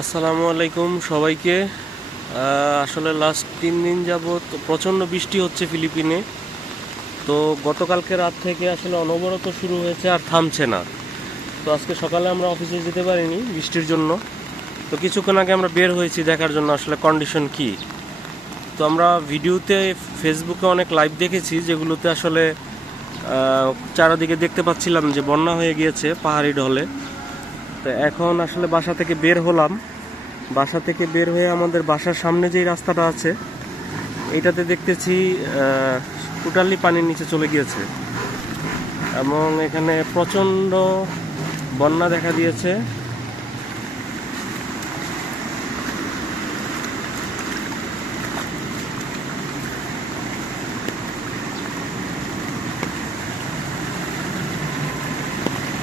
আসসালামু আলাইকুম সবাইকে। আসলে লাস্ট 3 দিন যাবৎ প্রচণ্ড বৃষ্টি হচ্ছে ফিলিপিনে। তো গতকালকে রাত থেকে আসলে অনবরত শুরু হয়েছে আর থামছে না। তো আজকে সকালে আমরা অফিসে যেতে পারিনি বৃষ্টির জন্য। তো কিছুক্ষণ আগে আমরা বের হয়েছি দেখার জন্য আসলে কন্ডিশন কি। তো আমরা ভিডিওতে ফেসবুকে অনেক লাইভ দেখেছি যেগুলোতে আসলে চারিদিকে দেখতে পাচ্ছিলাম যে বন্যা হয়ে গিয়েছে পাহাড়ি ঢলে। তো এখন আসলে বাসা থেকে বের হলাম। বাসা থেকে বের হয়ে আমাদের বাসার সামনে যেই রাস্তাটা আছে এইটাতে দেখতেছি টোটালি পানির নিচে চলে গিয়েছে এবং এখানে প্রচণ্ড বন্যা দেখা দিয়েছে।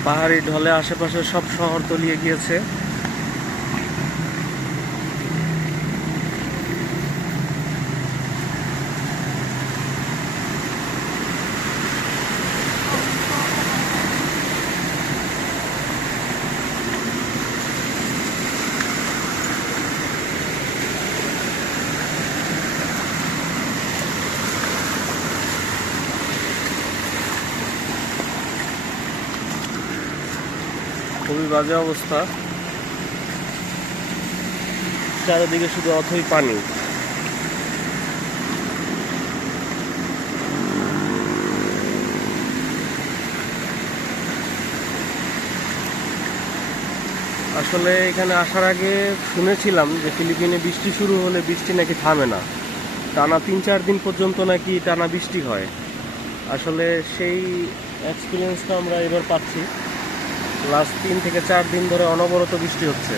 পাহাড়ি ঢলে আশেপাশে সব শহর তলিয়ে গিয়েছে। খুবই বাজে অবস্থা, চারিদিকে শুধু অথই পানি। আসলে এখানে আসার আগে শুনেছিলাম যে ফিলিপিনে বৃষ্টি শুরু হলে বৃষ্টি নাকি থামে না, টানা 3-4 দিন পর্যন্ত নাকি টানা বৃষ্টি হয়। আসলে সেই এক্সপিরিয়েন্সটা আমরা এবার পাচ্ছি। লাস্ট 3 থেকে 4 দিন ধরে অনবরত বৃষ্টি হচ্ছে।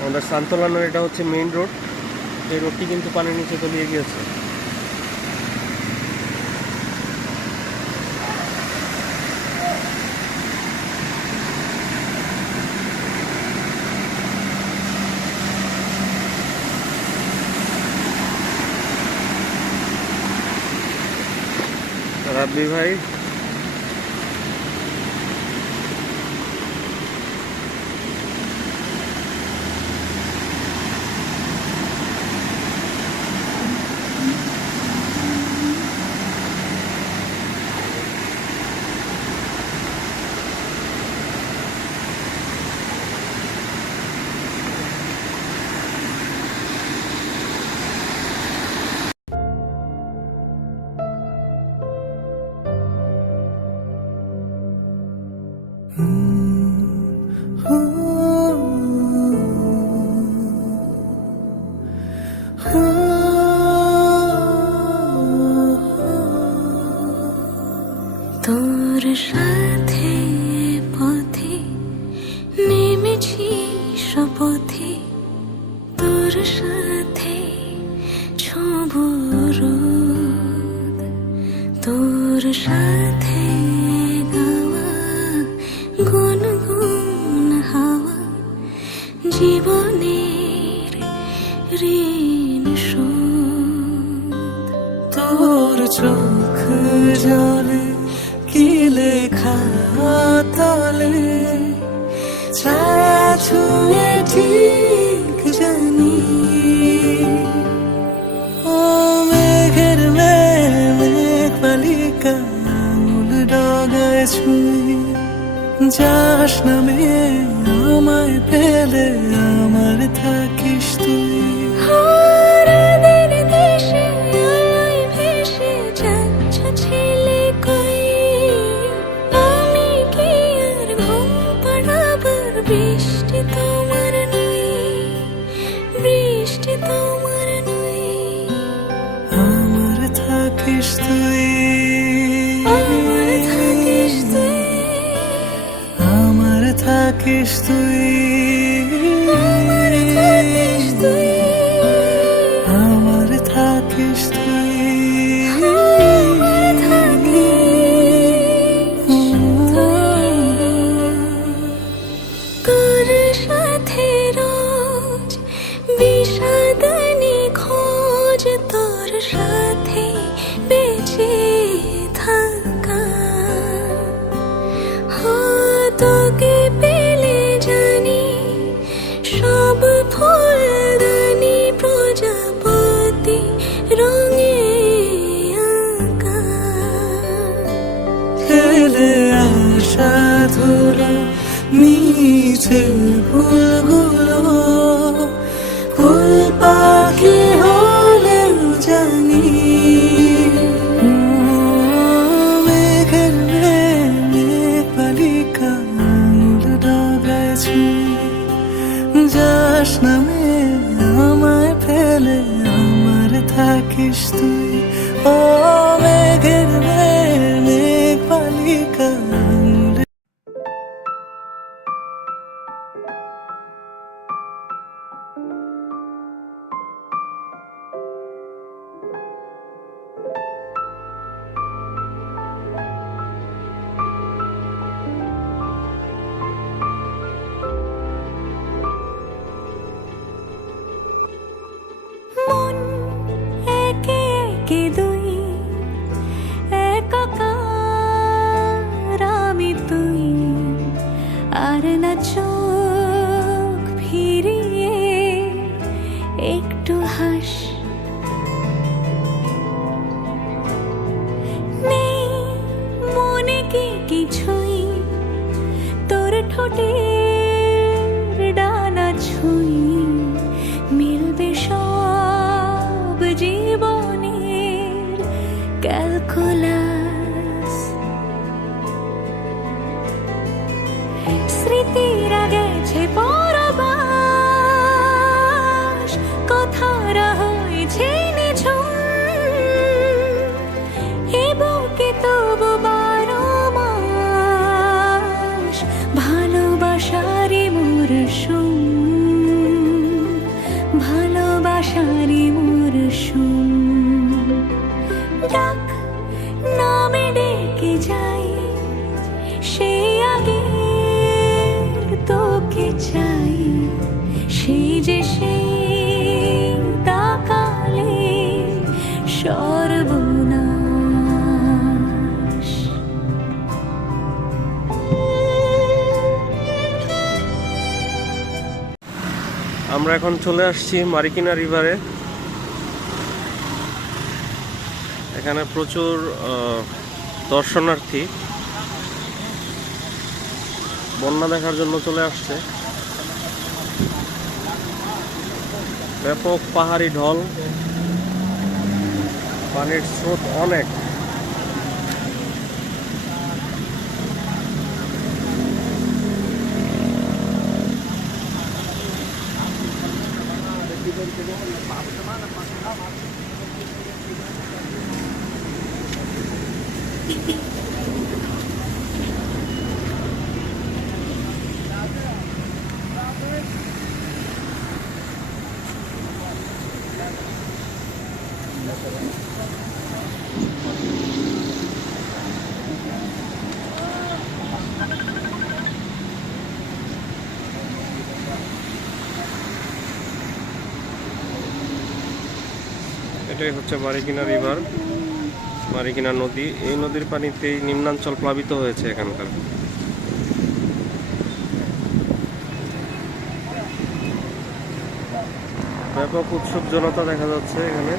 আমাদের সান্তোলানোর এটা হচ্ছে মেইন রোড। এই রোডটি কিন্তু পানির নিচে তলিয়ে গিয়েছে। রাব্বি ভাই, তোর সাথে পথে নেমেছি শপথে, তোর সাথে ছব রোদ, তোর সাথে গাওয়া গুনগুন হাওয়া, জীবনের ঋণ শোধ। তোর চোখ জলে কি লেখা তলে, ছায়া ছুঁয়ে ঠিক জানি। ও মেঘের মেঘ বালিকা মূল ডগায় ছুঁয়ে, যাস নামে আমায় পেলে আমার থাকিস তুই। বৃষ্টি তোমার নই, বৃষ্টি তোমার নই, আমার থাকিস তুই, আমার থাকিস তুই, আমার থাকিস তুই, আমার থাকিস তুই, আমার থাকিস তুই। তোর সাথে বেঁচে থাকা ফেলে আশা ধুলো মিছে ভুলগুলো ফুল পাখি হলেও জানি মেঘের পালিকা ডোবেছি যাস নামে আমায় ফেলে আমার থাকিস তুই ও মেঘের মেঘ পালিকা মন একে একে দুই একাকার আমি তুই আর না চোখ ফিরিয়ে একটু হাস নেই মনে কি কিছুই তোর ঠোঁটের ডানা ছুঁই মিলবে সব জীবনের ক্যালকুলাস স্মৃতিরা গেছে পরবাস কথারা হয়েছে নিঝুম এ বুকে তবু 12 মাস ভালোবাসারই মরশুম ভালোবাসারই মরশুম ডাক নামে ডেকে যাই সে আগে তোকে চাই সেই যে সেই তাকালে সর্বনাশ আমরা এখন চলে আসছি মারিকিনা রিভারে। এখানে প্রচুর দর্শনার্থী বন্যা দেখার জন্য চলে আসছে। ব্যাপক পাহাড়ি ঢল, পানির স্রোত অনেক। এটাই হচ্ছে মারিকিনা রিভার, মারিকিনা নদী। এই নদীর পানিতেই নিম্নাঞ্চল প্লাবিত হয়েছে এখানকার। ব্যাপক উৎসুক জনতা দেখা যাচ্ছে এখানে।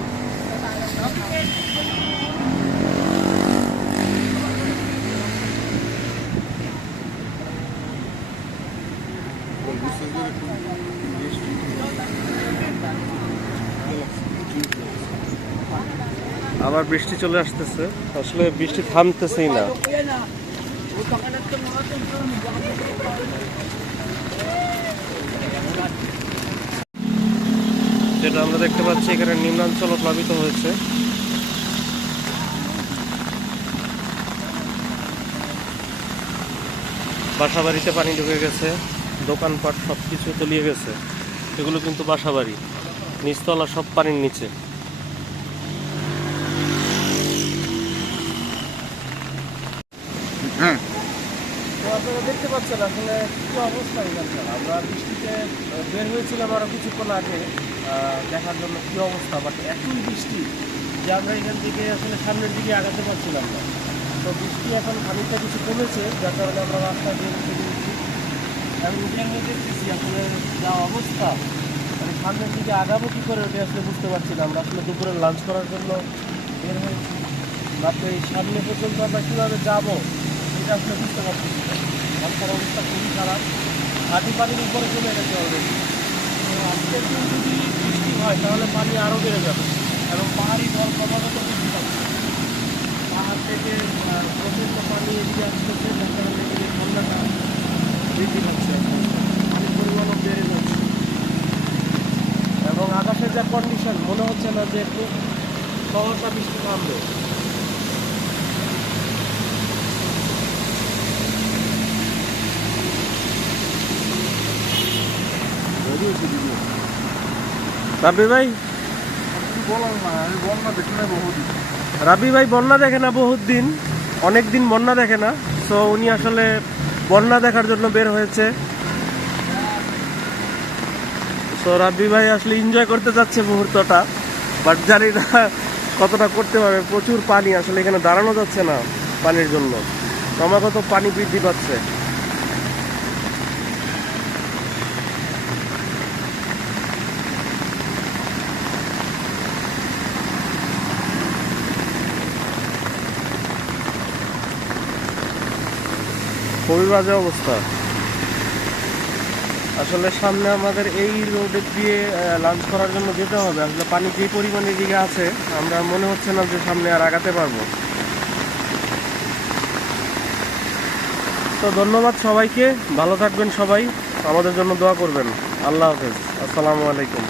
আবার বৃষ্টি চলে আসতেছে, আসলে বৃষ্টি থামতেছেই না। যেটা আমরা দেখতে পাচ্ছি এখানে নিম্নাঞ্চল প্লাবিত হয়েছে। বাসাবাড়িতে পানি ঢুকে গেছে, দোকানপাট সবকিছু তলিয়ে গেছে। এগুলো কিন্তু বাসাবাড়ি, নিচতলা সব পানির নিচে। তো আপনারা দেখতে পাচ্ছেন আসলে কি অবস্থা এখানকার। আমরা বৃষ্টিতে বের হয়েছিলাম আরও কিছুক্ষণ আগে দেখার জন্য কি অবস্থা, বাট এতই বৃষ্টি যে আমরা এখান থেকে আসলে সামনের দিকে আগাতে পারছিলাম না। তো বৃষ্টি এখন খানিকটা কিছু কমেছে, যার কারণে আমরা রাস্তায় বের হতে পেরেছি। এখন এখানে দেখতেছি আসলে যা অবস্থা, মানে সামনের দিকে আগাবো কী করে ওটা আসলে বুঝতে পারছি না। আমরা আসলে দুপুরে লাঞ্চ করার জন্য বের হয়েছি, বাট এই সামনে পর্যন্ত আমরা কীভাবে যাবো এটা আসলে বুঝতে পারছি রাস্তার অবস্থা খুবই খারাপ, হাঁটি পানির উপরে চলে গেছে অলরেডি। তো আজকের দিন যদি বৃষ্টি হয় তাহলে পানি আরও বেড়ে যাবে এবং পাহাড়ি ঢল ক্রমাগত বৃদ্ধি পাচ্ছে। পাহাড় থেকে প্রচণ্ড পানি এদিকে আসতেছে, যার কারণে এদিকে ঠান্ডাটা বৃদ্ধি পাচ্ছে, পানির পরিমাণও বেড়ে যাচ্ছে এবং আকাশের যা কন্ডিশন মনে হচ্ছে না যে খুব সহসা বৃষ্টি নামবে। রাব্বি ভাই, রাব্বি ভাই বন্যা দেখে না বহুত দিন, অনেক দিন বন্যা দেখে না। তো উনি আসলে বন্যা দেখার জন্য বের হয়েছে। তো রাব্বি ভাই আসলে এনজয় করতে যাচ্ছে মুহূর্তটা, বাট জানি না কতটা করতে পারবে। প্রচুর পানি, আসলে এখানে দাঁড়ানো যাচ্ছে না পানির জন্য, ক্রমাগত পানি বৃদ্ধি পাচ্ছে। খুবই বাজে অবস্থা। আসলে সামনে আমাদের এই রোডে দিয়ে লাঞ্চ করার জন্য যেতে হবে। আসলে পানি যে পরিমাণে দিকে আছে আমরা মনে হচ্ছে না যে সামনে আর আগাতে পারবো। তো ধন্যবাদ সবাইকে, ভালো থাকবেন সবাই, আমাদের জন্য দোয়া করবেন। আল্লাহ হাফেজ, আসসালামু আলাইকুম।